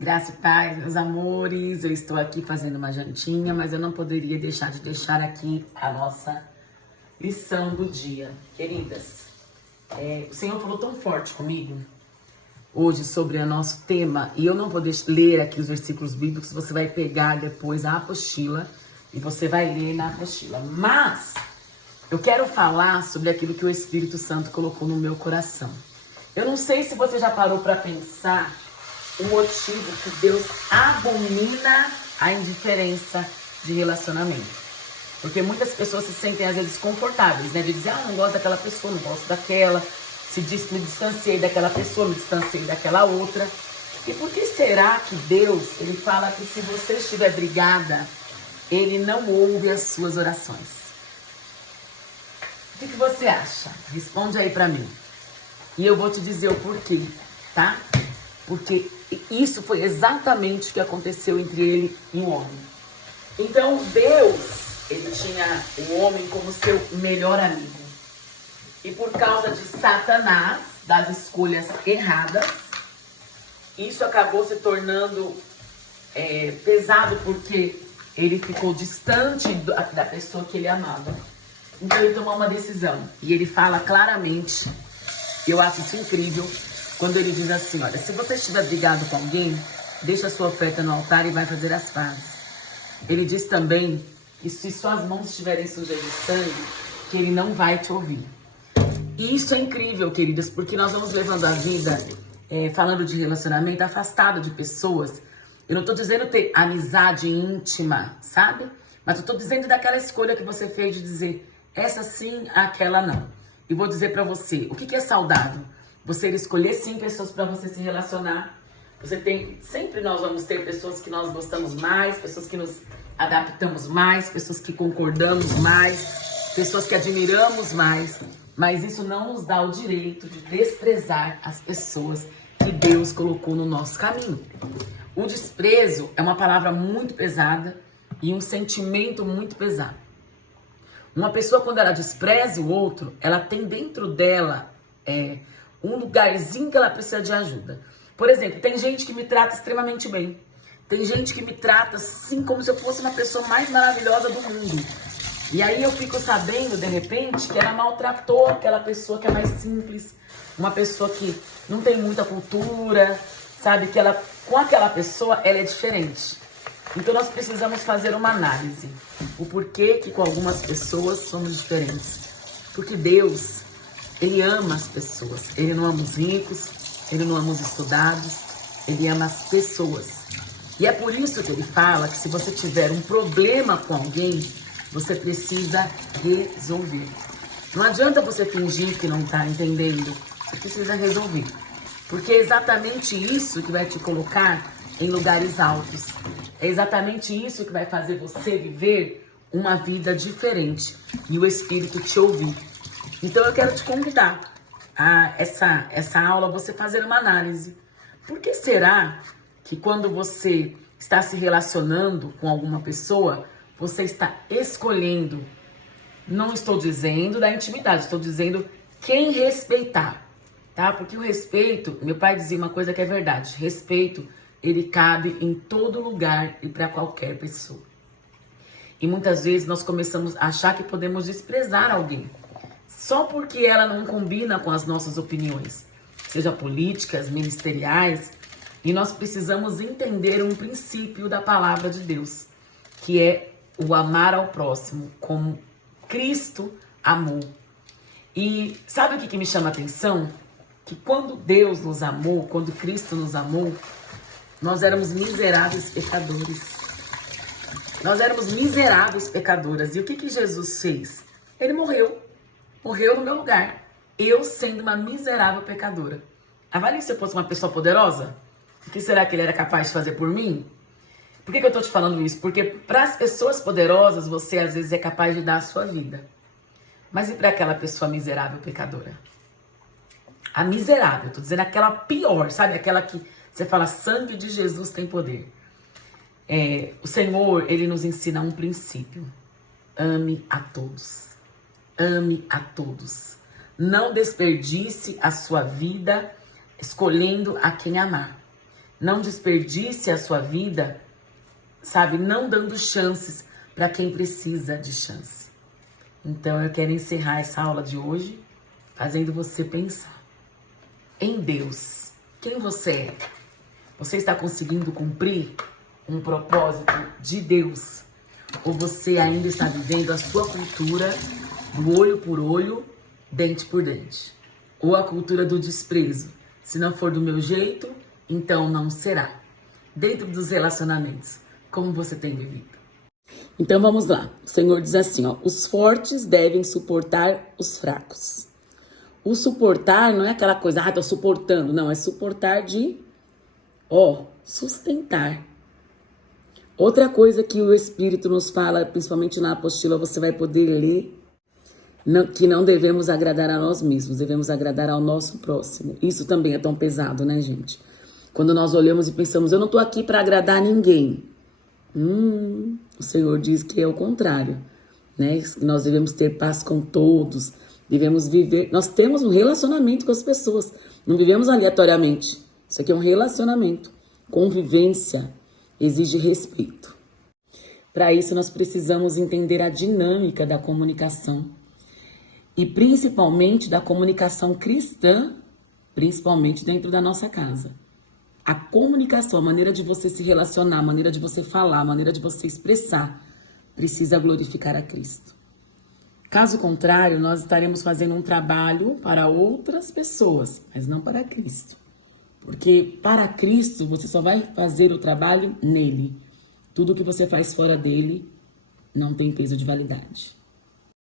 Graça e paz, meus amores. Eu estou aqui fazendo uma jantinha, mas eu não poderia deixar de deixar aqui a nossa lição do dia. Queridas, o Senhor falou tão forte comigo hoje sobre o nosso tema, e eu não vou ler aqui os versículos bíblicos, você vai pegar depois a apostila e você vai ler na apostila. Mas eu quero falar sobre aquilo que o Espírito Santo colocou no meu coração. Eu não sei se você já parou para pensar o motivo que Deus abomina a indiferença de relacionamento. Porque muitas pessoas se sentem às vezes desconfortáveis, né? De dizer, não gosto daquela pessoa, não gosto daquela. Se diz, me distanciei daquela pessoa, me distanciei daquela outra. E por que será que Deus, ele fala que se você estiver brigada, ele não ouve as suas orações? O que você acha? Responde aí pra mim. E eu vou te dizer o porquê, tá? Porque isso foi exatamente o que aconteceu entre ele e o homem. Então Deus, ele tinha o homem como seu melhor amigo. E por causa de Satanás, das escolhas erradas, isso acabou se tornando pesado, porque ele ficou distante da pessoa que ele amava. Então ele tomou uma decisão. E ele fala claramente, eu acho isso incrível, quando ele diz assim, olha, se você estiver brigado com alguém, deixa a sua oferta no altar e vai fazer as pazes. Ele diz também que se suas mãos estiverem sujas de sangue, que ele não vai te ouvir. E isso é incrível, queridas, porque nós vamos levando a vida, falando de relacionamento, afastado de pessoas. Eu não tô dizendo ter amizade íntima, sabe? Mas eu tô dizendo daquela escolha que você fez de dizer, essa sim, aquela não. E vou dizer pra você, o que é saudável? Você escolher sim pessoas para você se relacionar. Sempre nós vamos ter pessoas que nós gostamos mais, pessoas que nos adaptamos mais, pessoas que concordamos mais, pessoas que admiramos mais. Mas isso não nos dá o direito de desprezar as pessoas que Deus colocou no nosso caminho. O desprezo é uma palavra muito pesada e um sentimento muito pesado. Uma pessoa, quando ela despreza o outro, ela tem dentro dela um lugarzinho que ela precisa de ajuda. Por exemplo, tem gente que me trata extremamente bem. Tem gente que me trata assim como se eu fosse uma pessoa mais maravilhosa do mundo. E aí eu fico sabendo, de repente, que ela maltratou aquela pessoa que é mais simples. Uma pessoa que não tem muita cultura, sabe? Que ela, com aquela pessoa, ela é diferente. Então nós precisamos fazer uma análise. O porquê que com algumas pessoas somos diferentes. Porque Deus, ele ama as pessoas. Ele não ama os ricos, ele não ama os estudados, ele ama as pessoas. E é por isso que ele fala que se você tiver um problema com alguém, você precisa resolver. Não adianta você fingir que não está entendendo. Você precisa resolver. Porque é exatamente isso que vai te colocar em lugares altos. É exatamente isso que vai fazer você viver uma vida diferente e o Espírito te ouvir. Então eu quero te convidar a essa aula você fazer uma análise. Por que será que quando você está se relacionando com alguma pessoa, você está escolhendo? Não estou dizendo da intimidade, estou dizendo quem respeitar, tá? Porque o respeito, meu pai dizia uma coisa que é verdade, respeito, ele cabe em todo lugar e para qualquer pessoa. E muitas vezes nós começamos a achar que podemos desprezar alguém só porque ela não combina com as nossas opiniões, seja políticas, ministeriais, e nós precisamos entender um princípio da palavra de Deus, que é o amar ao próximo como Cristo amou. E sabe o que me chama a atenção? Que quando Deus nos amou, quando Cristo nos amou, nós éramos miseráveis pecadores. Nós éramos miseráveis pecadoras. E o que Jesus fez? Ele morreu. Morreu no meu lugar. Eu sendo uma miserável pecadora. Avalie se eu fosse uma pessoa poderosa. O que será que ele era capaz de fazer por mim? Por que eu tô te falando isso? Porque para as pessoas poderosas, você às vezes é capaz de dar a sua vida. Mas e para aquela pessoa miserável pecadora? A miserável, tô dizendo aquela pior, sabe? Aquela que você fala, sangue de Jesus tem poder. O Senhor, ele nos ensina um princípio. Ame a todos. Ame a todos. Não desperdice a sua vida escolhendo a quem amar. Não desperdice a sua vida, sabe? Não dando chances para quem precisa de chance. Então eu quero encerrar essa aula de hoje fazendo você pensar em Deus. Quem você é? Você está conseguindo cumprir um propósito de Deus? Ou você ainda está vivendo a sua cultura do olho por olho, dente por dente? Ou a cultura do desprezo? Se não for do meu jeito, então não será. Dentro dos relacionamentos, como você tem vivido? Então vamos lá. O Senhor diz assim, ó: os fortes devem suportar os fracos. O suportar não é aquela coisa, tô suportando. Não, é suportar de, sustentar. Outra coisa que o Espírito nos fala, principalmente na apostila, você vai poder ler, que não devemos agradar a nós mesmos, devemos agradar ao nosso próximo. Isso também é tão pesado, né, gente? Quando nós olhamos e pensamos, eu não tô aqui para agradar ninguém. O Senhor diz que é o contrário, né? Nós devemos ter paz com todos, devemos viver. Nós temos um relacionamento com as pessoas, não vivemos aleatoriamente. Isso aqui é um relacionamento, convivência, exige respeito. Para isso, nós precisamos entender a dinâmica da comunicação e principalmente da comunicação cristã, principalmente dentro da nossa casa. A comunicação, a maneira de você se relacionar, a maneira de você falar, a maneira de você expressar, precisa glorificar a Cristo. Caso contrário, nós estaremos fazendo um trabalho para outras pessoas, mas não para Cristo. Porque para Cristo, você só vai fazer o trabalho nele. Tudo que você faz fora dele não tem peso de validade.